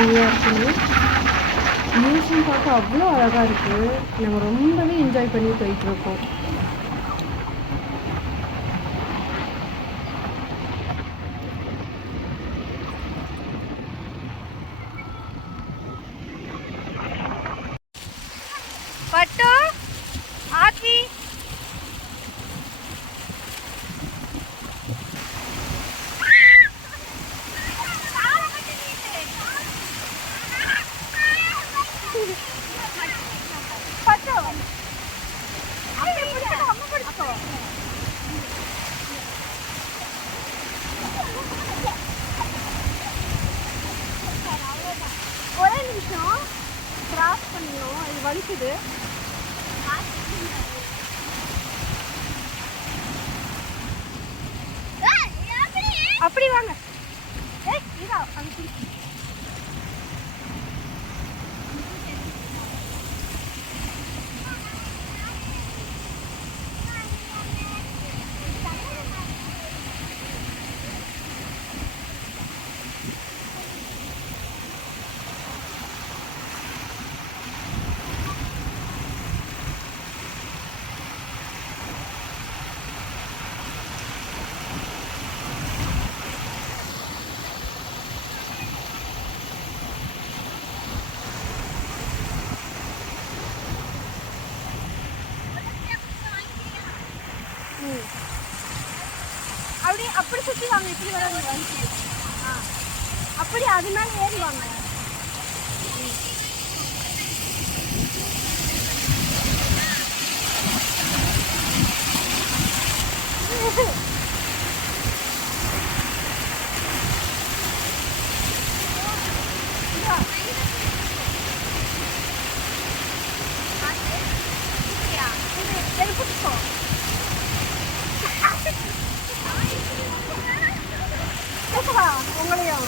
பூவையாக இருக்குன்னு வியூஸும் பார்க்க அவ்வளோ அழகாக இருக்குது. நம்ம ரொம்பவே என்ஜாய் பண்ணி போயிட்டுருக்கோம். பட்டு ஆத்தி பட்டு அம்மா பிடிச்சோ. ஒரே நிமிஷம் கிராஸ் பண்ணியும் இது வலிக்குது. அப்படி வாங்க. இதா அங்க அப்படி அப்படி சுற்றி வாங்க. இப்படி வராது. அப்படி அது மேலே ஏறி வாங்க. உங்களையும்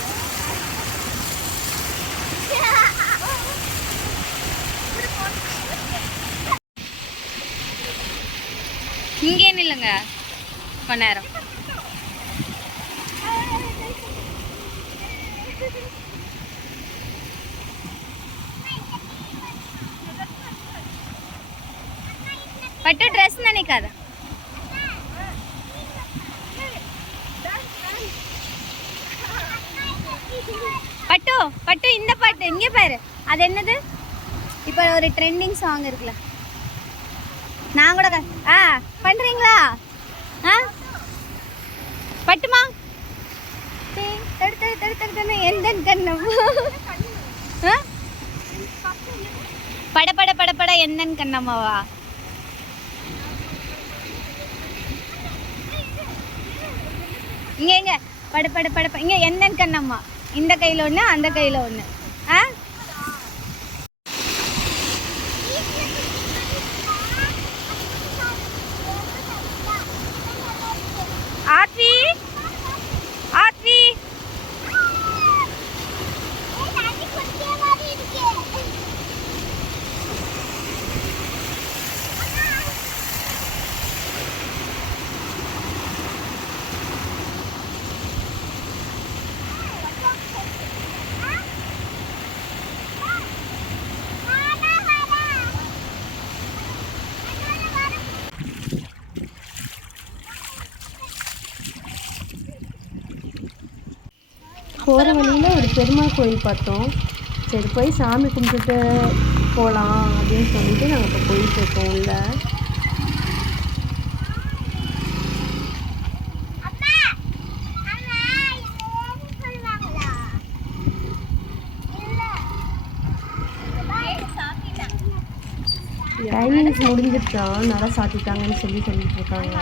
இங்கே இல்லைங்க கொஞ்ச நேரம். பட்டு ட்ரெஸ் நினைக்காத. பட்டு பட்டு இந்த பாட்டு இங்கே பாரு. அது என்னது இப்போ ஒரு ட்ரெண்டிங் சாங் இருக்குல்ல, நான் கூட பண்ணுறீங்களா? பட்டுமா தடு தடு தடு தடு எந்த கண்ணம் பட பட பட பட எந்தன் கண்ணம்மாவா? இங்கே இங்கே பட பட பட இங்கே எந்தன் கண்ணம்மா. இந்த கையில் ஒன்று அந்த கையில் ஒன்று. ஆத்வி ஆத்வி போகிற வழியில் ஒரு பெருமாள் கோயில் பார்த்தோம். சரி போய் சாமி கும்பிட்டுட்டு போகலாம் அப்படின்னு சொல்லிட்டு நாங்கள் இப்போ போயிட்டுருக்கோம் உள்ள. டைமிங்ஸ் முடிஞ்சிருச்சா, நல்லா சாத்திட்டாங்கன்னு சொல்லிட்டு இருக்காங்க.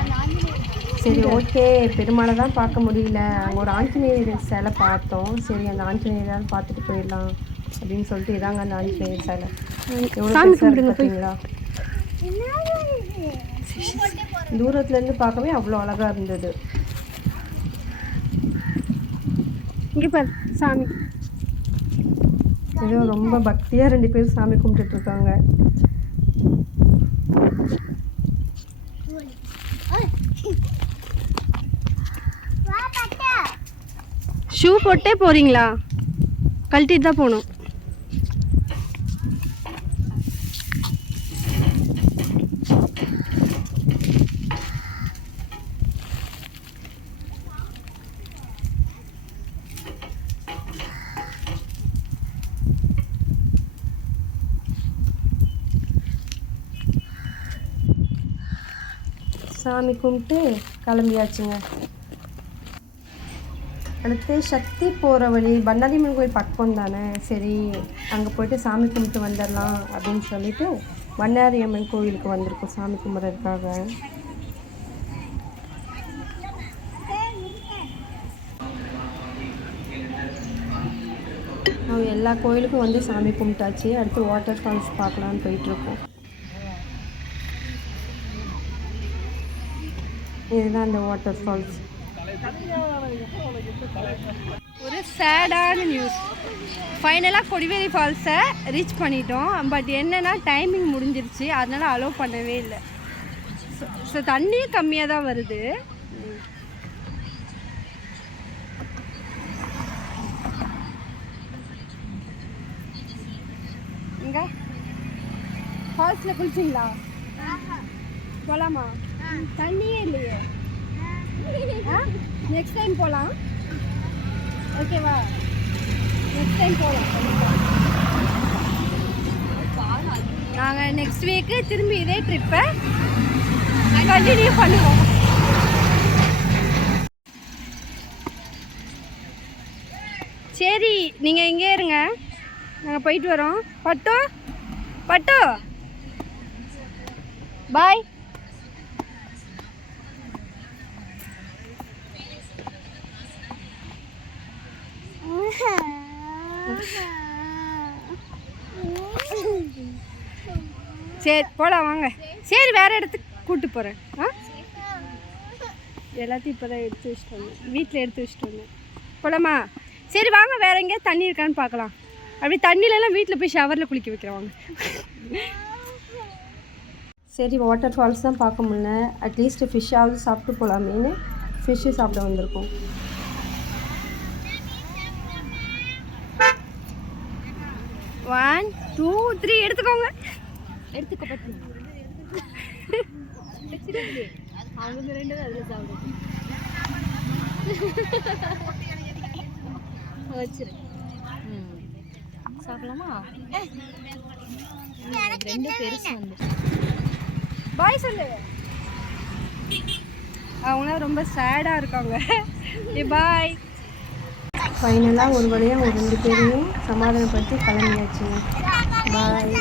சரி ஓகே, பெருமாளை தான் பார்க்க முடியல. அங்கே ஒரு ஆஞ்சநேயர் சிலை பார்த்தோம். சரி அந்த ஆஞ்சநேயரால் பார்த்துட்டு போயிடலாம் அப்படின்னு சொல்லிட்டு இதாங்க அந்த ஆஞ்சநேயர் சிலை. எவ்வளோ பார்த்தீங்களா? தூரத்துலேருந்து பார்க்கவே அவ்வளோ அழகாக இருந்தது. இங்கே பாரு சாமி. ஏதோ ரொம்ப பக்தியாக 2 பேர் சாமி கும்பிட்டுட்டு இருக்காங்க. ஷூ போட்டே போறீங்களா? கழட்டிட்டு தான் போகணும். சாமி கும்பிட்டு கிளம்பியாச்சுங்க. அடுத்து சக்தி போகிற வழி பண்ணாரியம்மன் கோயில் பக்கம் தானே, சரி அங்கே போய்ட்டு சாமி கும்பிட்டு வந்துடலாம் அப்படின்னு சொல்லிட்டு பண்ணாரியம்மன் கோயிலுக்கு வந்திருக்கோம் சாமி கும்பிட்றதுக்காக. அவங்க எல்லா கோயிலுக்கும் வந்து சாமி கும்பிட்டாச்சு. அடுத்து வாட்டர் ஃபால்ஸ் பார்க்கலான்னு போயிட்டுருக்கோம். இதுதான் அந்த வாட்டர் ஃபால்ஸ். ஒரு சேடான நியூஸ், ஃபைனலாக கொடிவேரி ஃபால்ஸை ரீச் பண்ணிட்டோம். பட் என்னென்னா டைமிங் முடிஞ்சிருச்சு, அதனால் அலோவ் பண்ணவே இல்லை. ஸோ தண்ணியும் கம்மியாக தான் வருது. இங்கே ஃபால்ஸில் குளிச்சிங்களா? போகலாமா? தண்ணியே இல்லையே. நெக்ஸ்ட் டைம் போகலாம், ஓகேவா? நெக்ஸ்ட் டைம் போகலாம். நாங்கள் நெக்ஸ்ட் வீக்கு திரும்பி இதே ட்ரிப்பை கண்டினியூ பண்ணுவோம். சரி, நீங்கள் இங்கே இருங்க, நாங்கள் போயிட்டு வரோம். பட்டு பட்டு பாய். சரி போகலாம் வாங்க. சரி வேறு இடத்துக்கு கூப்பிட்டு போகிறேன். எல்லாத்தையும் இப்போ தான் எடுத்து வச்சுட்டு வந்தேன், வீட்டில் எடுத்து வச்சுட்டு வந்தேன். போகலாமா? சரி வாங்க, வேறு எங்கேயாவது தண்ணி இருக்கான்னு பார்க்கலாம். அப்படி தண்ணியிலலாம் வீட்டில் போய் ஷவரில் குளிக்க வைக்கிறவாங்க. சரி வாட்டர் ஃபால்ஸ் தான் பார்க்க முடியல, அட்லீஸ்ட் ஃபிஷ்ஷாவது சாப்பிட்டு போகலாமேன்னு ஃபிஷ்ஷு சாப்பிட வந்திருக்கோம். ஒன் 2 3 எடுத்துக்கோங்க. எடுத்துக்கப்பட்டு அவங்க 2 அதில் சாப்பிடும். வச்சிரு சாப்பிடலாமா? 2 பெருசு வந்து பாய் சொல்லு. அவங்களாம் ரொம்ப சேடாக இருக்காங்க. பாய். ஃபைனலாக ஒரு வழியாக ஒரு 2 பேரையும் சமாதானப்படுத்தி கிளம்பியாச்சுங்க. பாய்.